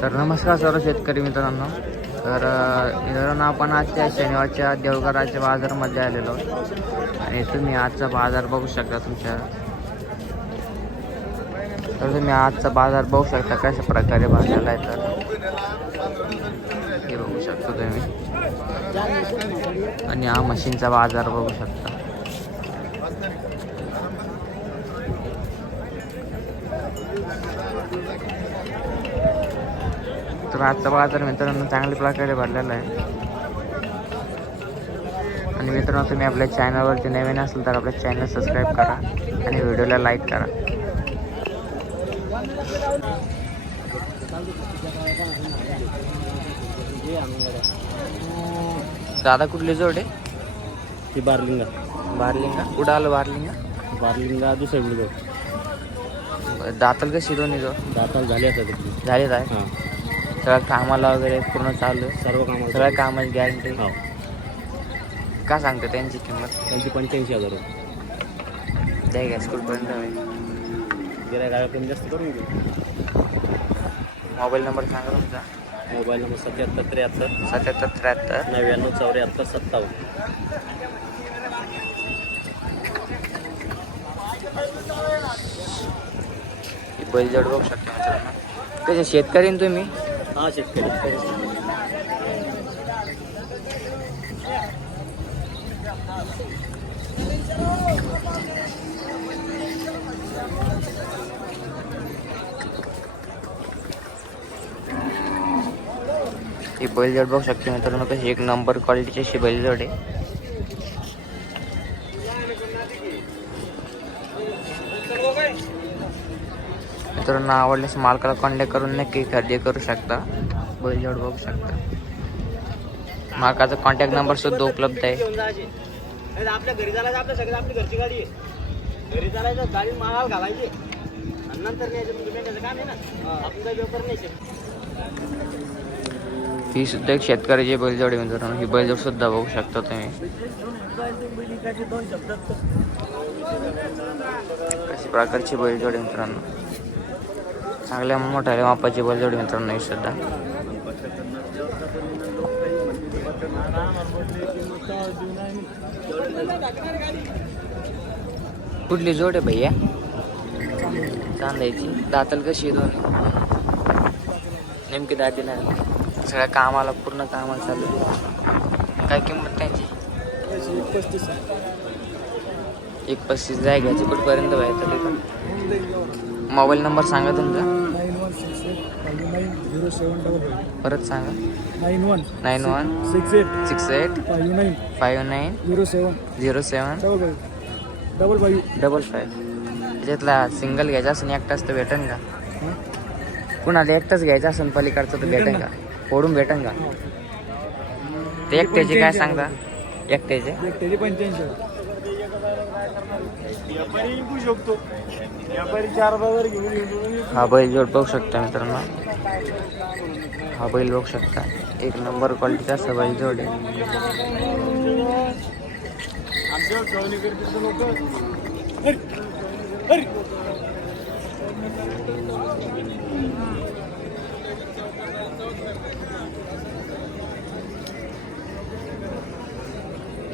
तर नमस्कार सर्व शेतकरी मित्रांनो. तर मित्रांनो आपण आजच्या शनिवारच्या देवगडाच्या बाजारामध्ये आलेलो आणि तुम्ही आजचा बाजार बघू शकता तुमच्या. तर तुम्ही आजचा बाजार बघू शकता कशा प्रकारे भरलेला आहे तर. हे बघू शकता तुम्ही. आणि हा मशीनचा बाजार बघू शकता. तर आजचा बाजार मित्रांनो चांगल्या प्रकारे भरलेला आहे. आणि मित्रांनो तुम्ही आपल्या चॅनलवरती नवीन असेल तर आपल्या चॅनल सबस्क्राईब करा आणि व्हिडिओला लाईक करा. दादा कुठली जोड? आहे ती बारलिंगा. बारलिंगा? कुठं आलं बारलिंगा? बारलिंगा दुसऱ्या दातल कशी दोन्ही जोड? दाताल झाली आता झालीच आहे? हां सगळं कामाला वगैरे पूर्ण चालू सर्व कामाला सगळ्या कामाची गॅरंटी हो. का सांगतो त्यांची किंमत? त्यांची पंच्याऐंशी हजार रुपये. द्या गॅस होईल गाड्या कमी जास्त करून घेऊ मोबाईल नंबर सांगा तुमचा. मोबाईल नंबर सत्याहत्तर त्र्याहत्तर सत्याहत्तर त्र्याहत्तर. नव्याण्णव चौऱ्याहत्तर सत्तावन्न. ही बैलजोड बघू शकता मित्रांनो. कसे शेतकरी ना तुम्ही? हां शेतकरी. ही बैलजोड बघू शकते मित्रांनो कशी एक नंबर क्वालिटीची अशी बैलजड आहे. मित्रांनो आवडल्यास मालकाला कॉन्टॅक्ट करून नक्की खरेदी करू शकता. बैलजोड बघू शकता. मालकाचा कॉन्टॅक्ट नंबर सुद्धा उपलब्ध आहे. आपल्या घरी आपल्या आपली घरची गाडी आहे. घरी गाडी घालायची. नंतर म्हणजे काम आहे ना. आपण काही व्यापार नाही शकत ही सुद्धा एक शेतकऱ्याची बैलजोड आहे मित्रांनो. ही बैलजोड सुद्धा बघू शकता तुम्ही. कशी प्रकारची बैलजोड आहे मित्रांनो. चांगल्या मोठ्या मापाची बैलजोड आहे मित्रांनो ही सुद्धा. कुठली जोड आहे भैया? चांदायची. दातल कशी आहे दोन? नेमकी दाटी नाही. सगळ्या कामाला पूर्ण कामाला चालू काय किंमत त्यांची? एक पस्तीस जाय घ्यायची कुठपर्यंत व्हायचं मोबाईल नंबर सांगा तुमचा nine one six eight five nine zero seven double परत सांगा. Nine one nine one six eight six eight five nine five nine zero seven zero seven double five double five double five त्याच्यातला single घ्यायचा असेल एकटाच तर भेटेन का? कुणाला एकटाच घ्यायचा असेल पलीकडचं तर भेटेन का? फोडून भेटेन का? ते एकट्याचे काय सांगता? एकट्याचे? एकट्याची पंच्याऐंशी. व्यापारी विकू शकतो. व्यापारी चार बाजार घेऊन येऊन हा बैल जोड बघू शकता मित्रांनो. हा बैल बघू शकता. एक नंबर क्वालिटीचा असं बैल जोड. आहे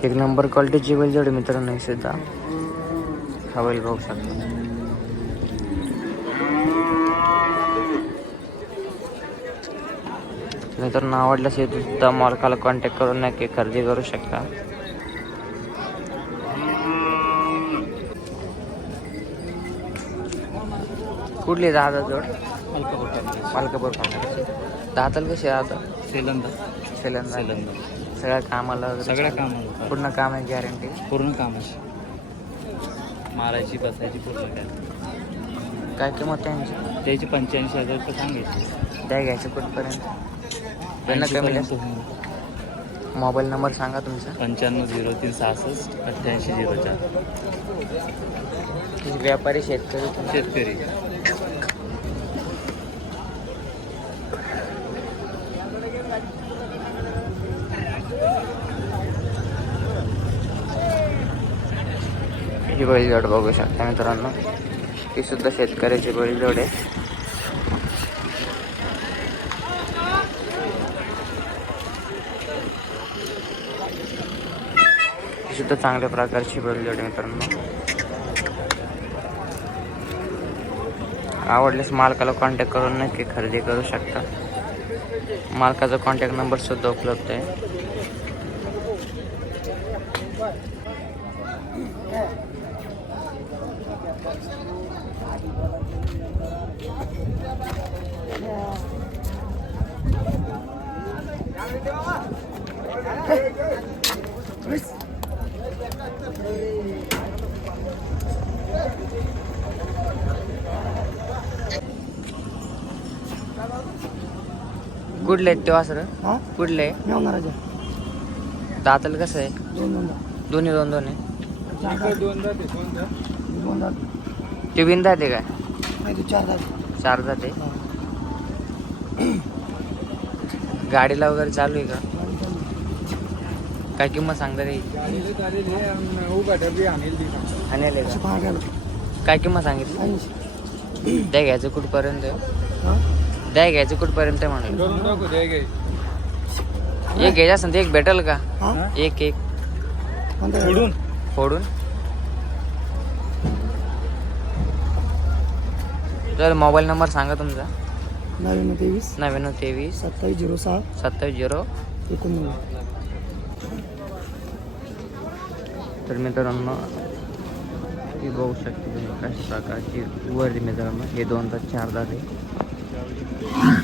एक नंबर क्वालिटीची बैल जोड मित्रांनो सुद्धा. हा बैल बघू शकता. मित्रांनो आवडल्यास हे सुद्धा मालकाला कॉन्टॅक्ट करून नक्की खरेदी करू शकता. कुठली दादा जोड? मालकापूर दाताल कशी दादा? सेलंदा सेलंदा सेलंदा सगळ्या कामाला सगळ्या. कामाला. पूर्ण काम आहे गॅरंटी पूर्ण कामाची मारायची बसायची पूर्ण काय काय किंमत त्यांची त्याची पंच्याऐंशी हजार रुपये सांगायची. द्या घ्यायचं कुठपर्यंत? त्यांना कमी. मोबाईल नंबर सांगा तुमचा. पंच्याण्णव झिरो तीन सहासष्ट अठ्ठ्याऐंशी झिरो चार. व्यापारी शेतकरी. शेतकरी. ही बैलजोड बघू शकता मित्रांनो. ही सुद्धा शेतकऱ्याची बैलजोड आहे. सुद्धा चांगल्या प्रकारची बैलजोडी मित्रांनो. आवडल्यास मालकाला कॉन्टॅक्ट करून नक्की खरेदी करू शकता. मालकाचा कॉन्टॅक्ट नंबर सुद्धा उपलब्ध आहे. कुठले आहेत ते वासर? हा? कुठले मी होणार दाताल कसं आहे? दोन दोन दोन्ही दोन दोन आहे? जाते जाते. दात ते बिन दाते काय? नाही तू चार दात. चार जाते गाडीला वगैरे चालू आहे का? काय किंमत सांगता रे? हे आणेल ती का. पहा गेलं काय किंमत सांगितली? ऐंशी. द्या घ्यायचं कुठपर्यंत? हा? द्या घ्यायचं कुठपर्यंत म्हणलं एक घ्यायचं असेल तर एक भेटेल का? हा? एक एक. सोडून फोडून. तर मोबाईल नंबर सांगा तुमचा. नव्याण्णव तेवीस. नव्याण्णव तेवीस. सत्तावीस झिरो सहा सत्तावीस झिरो. एकोणनव्वद. तर मित्रांनो ही बघू शकते तुम्ही कशा प्रकारची वरती मित्रांनो. हे दोन तास चार तास आहे Thank you.